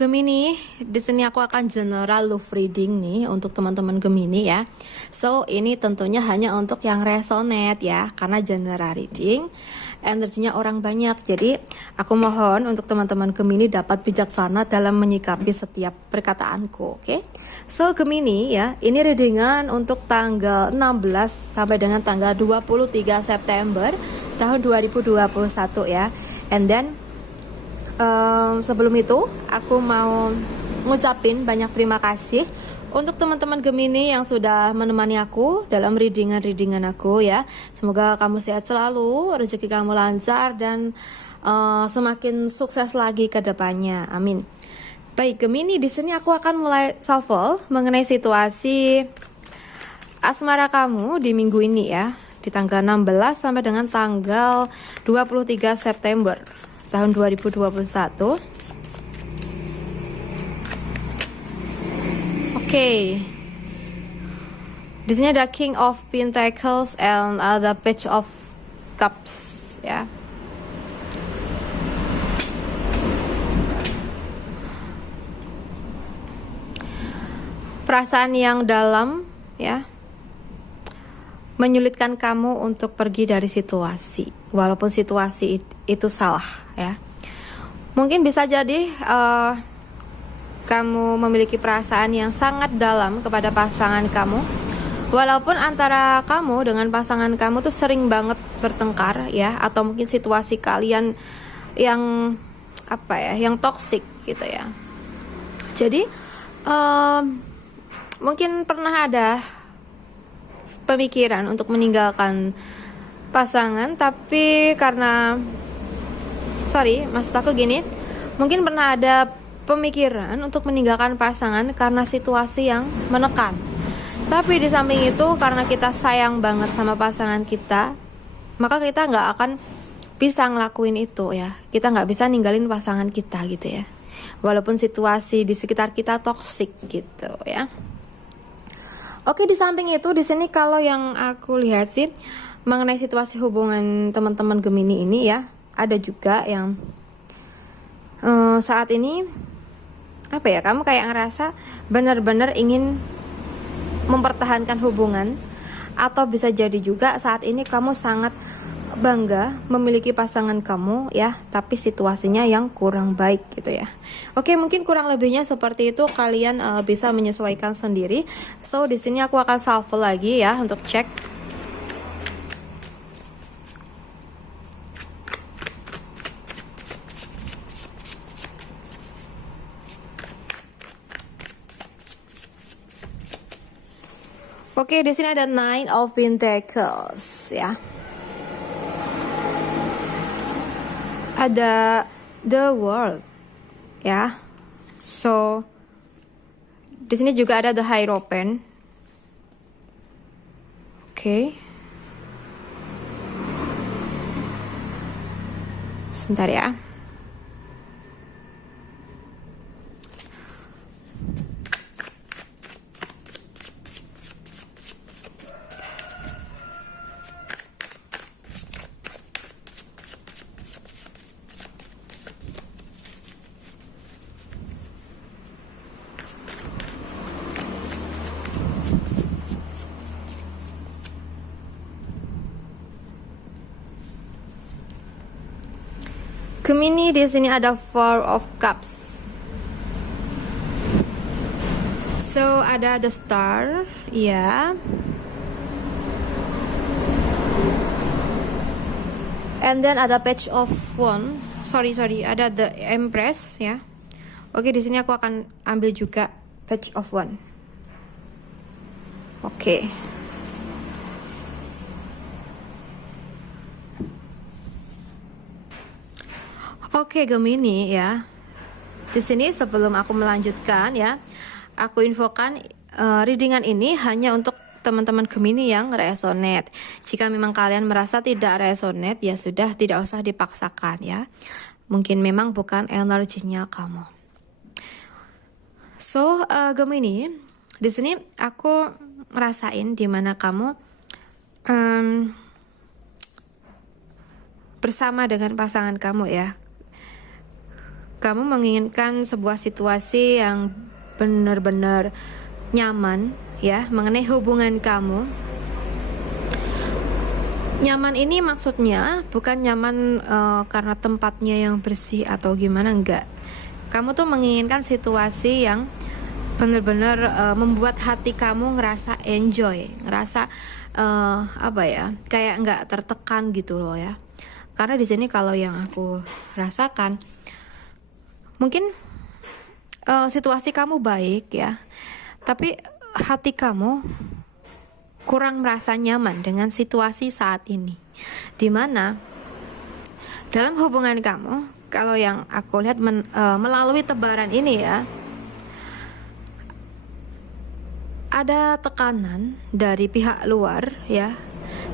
Gemini, di sini aku akan general love reading nih untuk teman-teman Gemini ya. So, ini tentunya hanya untuk yang resonate ya, karena general reading energinya orang banyak. Jadi, aku mohon untuk teman-teman Gemini dapat bijaksana dalam menyikapi setiap perkataanku, oke? So, Gemini ya, ini readingan untuk tanggal 16 sampai dengan tanggal 23 September tahun 2021 ya. And then sebelum itu aku mau ngucapin banyak terima kasih untuk teman-teman Gemini yang sudah menemani aku dalam readingan aku ya. Semoga kamu sehat selalu, rezeki kamu lancar dan semakin sukses lagi ke depannya. Amin. Baik, Gemini, di sini aku akan mulai shuffle mengenai situasi asmara kamu di minggu ini ya, di tanggal 16 sampai dengan tanggal 23 September tahun 2021. Oke. Di sini ada King of Pentacles and ada Page of Cups ya. Perasaan yang dalam ya, menyulitkan kamu untuk pergi dari situasi, walaupun situasi itu salah ya. Mungkin bisa jadi kamu memiliki perasaan yang sangat dalam kepada pasangan kamu, walaupun antara kamu dengan pasangan kamu tuh sering banget bertengkar ya, atau mungkin situasi kalian yang yang toksik gitu ya. Jadi mungkin pernah ada pemikiran untuk meninggalkan pasangan, tapi karena maksud aku gini, mungkin pernah ada pemikiran untuk meninggalkan pasangan karena situasi yang menekan. Tapi di samping itu, karena kita sayang banget sama pasangan kita, maka kita nggak akan bisa ngelakuin itu ya. Kita nggak bisa ninggalin pasangan kita gitu ya, walaupun situasi di sekitar kita toksik gitu ya. Oke, di samping itu di sini kalau yang aku lihat sih mengenai situasi hubungan teman-teman Gemini ini ya, ada juga yang saat ini kamu kayak ngerasa benar-benar ingin mempertahankan hubungan, atau bisa jadi juga saat ini kamu sangat bangga memiliki pasangan kamu ya, tapi situasinya yang kurang baik gitu ya. Oke, mungkin kurang lebihnya seperti itu, kalian bisa menyesuaikan sendiri. So di sini aku akan shuffle lagi ya untuk cek. Oke, di sini ada Nine of Pentacles ya. Ada the world ya. So di sini juga ada the Hierophant. Oke. Sebentar ya. Gemini, di sini ada Four of Cups. So ada the Star, ya. And then ada Page of Wands. Sorry, ada the Empress ya. Oke, di sini aku akan ambil juga Page of Wands. Oke. Oke, Gemini ya. Di sini sebelum aku melanjutkan ya, aku infokan readingan ini hanya untuk teman-teman Gemini yang resonate. Jika memang kalian merasa tidak resonate, ya sudah, tidak usah dipaksakan ya. Mungkin memang bukan energinya kamu. So, Gemini, di sini aku ngerasain dimana kamu bersama dengan pasangan kamu ya. kamu menginginkan sebuah situasi yang benar-benar nyaman ya mengenai hubungan kamu. Nyaman ini maksudnya bukan nyaman karena tempatnya yang bersih atau gimana, enggak. Kamu tuh menginginkan situasi yang benar-benar membuat hati kamu ngerasa enjoy, ngerasa apa ya, kayak nggak tertekan gitu loh ya. Karena di sini kalau yang aku rasakan, mungkin situasi kamu baik ya, tapi hati kamu kurang merasa nyaman dengan situasi saat ini. Dimana dalam hubungan kamu, kalau yang aku lihat melalui tebaran ini ya, ada tekanan dari pihak luar ya.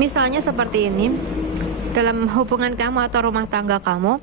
Misalnya seperti ini, dalam hubungan kamu atau rumah tangga kamu,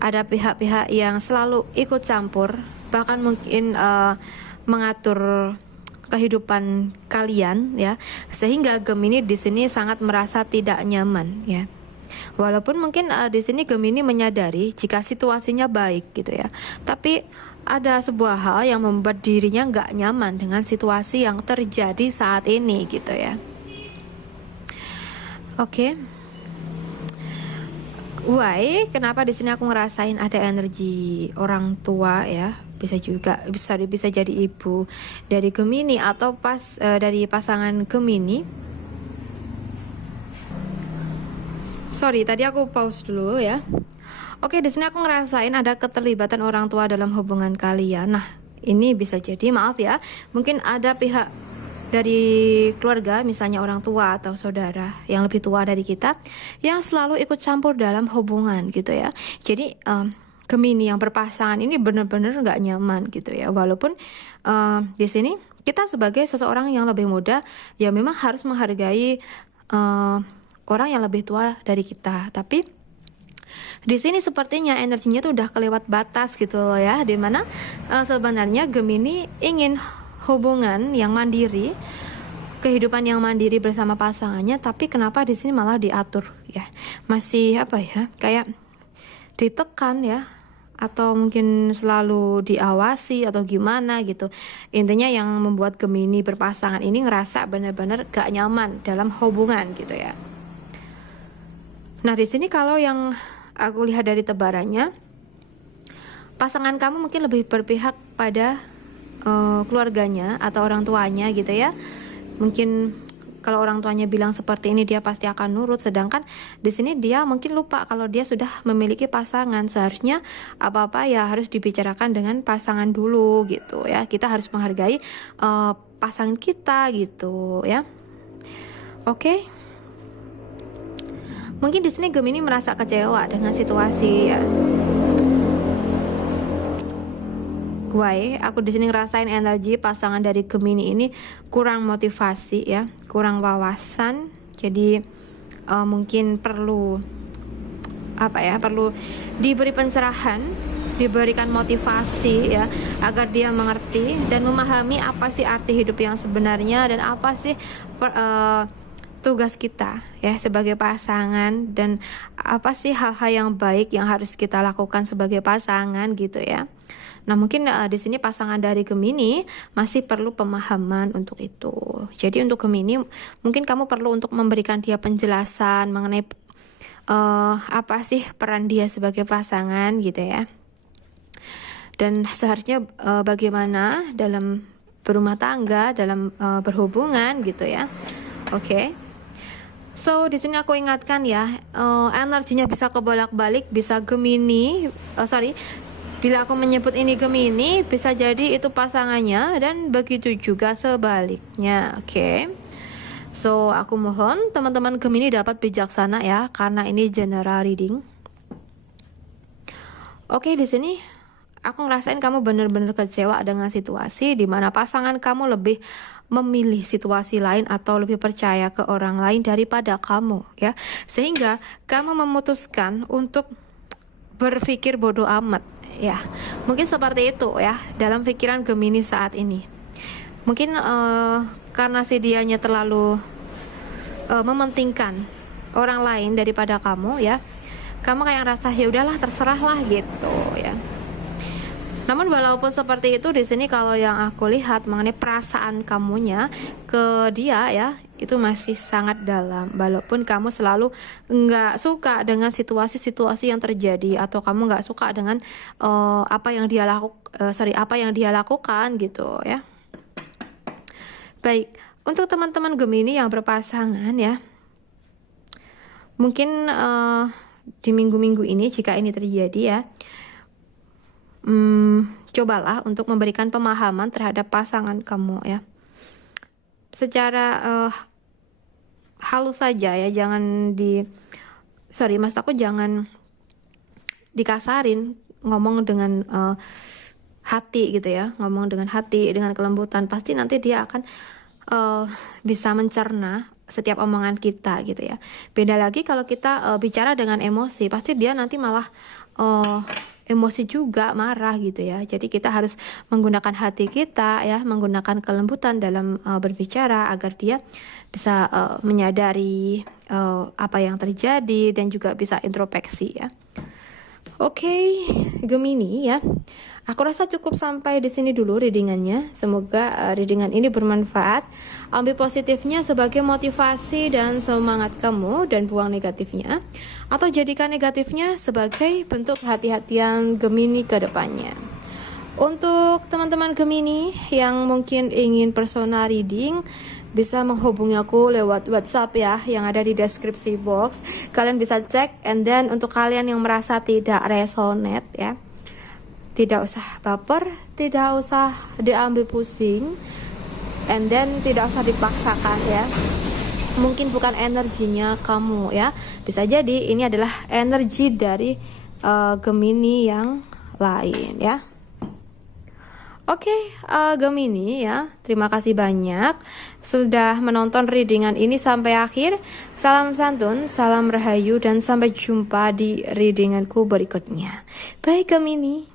ada pihak-pihak yang selalu ikut campur, bahkan mungkin mengatur kehidupan kalian ya, sehingga Gemini di sini sangat merasa tidak nyaman ya. Walaupun mungkin di sini Gemini menyadari jika situasinya baik gitu ya, tapi ada sebuah hal yang membuat dirinya nggak nyaman dengan situasi yang terjadi saat ini gitu ya. Oke. Why? Kenapa di sini aku ngerasain ada energi orang tua ya? Bisa juga bisa jadi ibu dari Gemini atau dari pasangan Gemini. Sorry, tadi aku pause dulu ya. Oke, di sini aku ngerasain ada keterlibatan orang tua dalam hubungan kalian. Nah, ini bisa jadi, maaf ya, mungkin ada pihak dari keluarga, misalnya orang tua atau saudara yang lebih tua dari kita, yang selalu ikut campur dalam hubungan gitu ya. Jadi Gemini yang berpasangan ini benar-benar nggak nyaman gitu ya. Walaupun di sini kita sebagai seseorang yang lebih muda ya memang harus menghargai orang yang lebih tua dari kita. Tapi di sini sepertinya energinya tuh udah kelewat batas gitu loh ya. Dimana sebenarnya Gemini ingin hubungan yang mandiri, kehidupan yang mandiri bersama pasangannya, tapi kenapa di sini malah diatur ya? Masih apa ya? Kayak ditekan ya, atau mungkin selalu diawasi atau gimana gitu. Intinya yang membuat Gemini berpasangan ini ngerasa benar-benar gak nyaman dalam hubungan gitu ya. Nah, di sini kalau yang aku lihat dari tebarannya, pasangan kamu mungkin lebih berpihak pada keluarganya atau orang tuanya gitu ya. Mungkin kalau orang tuanya bilang seperti ini dia pasti akan nurut, sedangkan di sini dia mungkin lupa kalau dia sudah memiliki pasangan. Seharusnya apa-apa ya harus dibicarakan dengan pasangan dulu gitu ya. Kita harus menghargai pasangan kita gitu ya. Oke. Mungkin di sini Gemini merasa kecewa dengan situasi ya. Why? Aku di sini ngerasain energi pasangan dari Gemini ini kurang motivasi ya, kurang wawasan. Jadi mungkin perlu perlu diberi pencerahan, diberikan motivasi ya, agar dia mengerti dan memahami apa sih arti hidup yang sebenarnya dan apa sih tugas kita ya sebagai pasangan, dan apa sih hal-hal yang baik yang harus kita lakukan sebagai pasangan gitu ya. Nah, mungkin di sini pasangan dari Gemini masih perlu pemahaman untuk itu. Jadi untuk Gemini mungkin kamu perlu untuk memberikan dia penjelasan mengenai apa sih peran dia sebagai pasangan gitu ya. Dan seharusnya bagaimana dalam berumah tangga, dalam berhubungan gitu ya. Oke. So di sini aku ingatkan ya, energinya bisa kebolak-balik, bisa Gemini, bila aku menyebut ini Gemini, bisa jadi itu pasangannya, dan begitu juga sebaliknya. Oke. So aku mohon teman-teman Gemini dapat bijaksana ya, karena ini general reading. Oke, di sini aku ngerasain kamu benar-benar kecewa dengan situasi di mana pasangan kamu lebih memilih situasi lain atau lebih percaya ke orang lain daripada kamu ya. Sehingga kamu memutuskan untuk berpikir bodoh amat ya. Mungkin seperti itu ya dalam pikiran Gemini saat ini. Mungkin karena si dianya terlalu mementingkan orang lain daripada kamu ya. Kamu kayak ngerasa ya udahlah terserah lah gitu ya. Namun walaupun seperti itu, di sini kalau yang aku lihat mengenai perasaan kamunya ke dia ya, itu masih sangat dalam. Walaupun kamu selalu nggak suka dengan situasi-situasi yang terjadi, atau kamu nggak suka dengan apa yang dia lakukan gitu ya. Baik, untuk teman-teman Gemini yang berpasangan ya, mungkin di minggu-minggu ini jika ini terjadi ya, cobalah untuk memberikan pemahaman terhadap pasangan kamu ya, secara halus saja ya, jangan jangan dikasarin, ngomong dengan hati gitu ya, ngomong dengan hati, dengan kelembutan. Pasti nanti dia akan bisa mencerna setiap omongan kita gitu ya. Beda lagi kalau kita bicara dengan emosi, pasti dia nanti malah emosi juga, marah gitu ya. Jadi kita harus menggunakan hati kita ya, menggunakan kelembutan dalam berbicara agar dia bisa menyadari apa yang terjadi dan juga bisa introspeksi ya. Oke, Gemini ya. Aku rasa cukup sampai di sini dulu readingannya. Semoga readingan ini bermanfaat. Ambil positifnya sebagai motivasi dan semangat kamu, dan buang negatifnya, atau jadikan negatifnya sebagai bentuk hati-hatian Gemini ke depannya. Untuk teman-teman Gemini yang mungkin ingin personal reading, bisa menghubungi aku lewat WhatsApp ya, yang ada di deskripsi box. Kalian bisa cek, and then untuk kalian yang merasa tidak resonate ya, tidak usah baper, tidak usah diambil pusing, and then tidak usah dipaksakan ya. Mungkin bukan energinya kamu ya, bisa jadi ini adalah energi dari Gemini yang lain ya. Oke, Gemini ya, terima kasih banyak sudah menonton readingan ini sampai akhir. Salam santun, salam rahayu, dan sampai jumpa di readinganku berikutnya. Bye Gemini.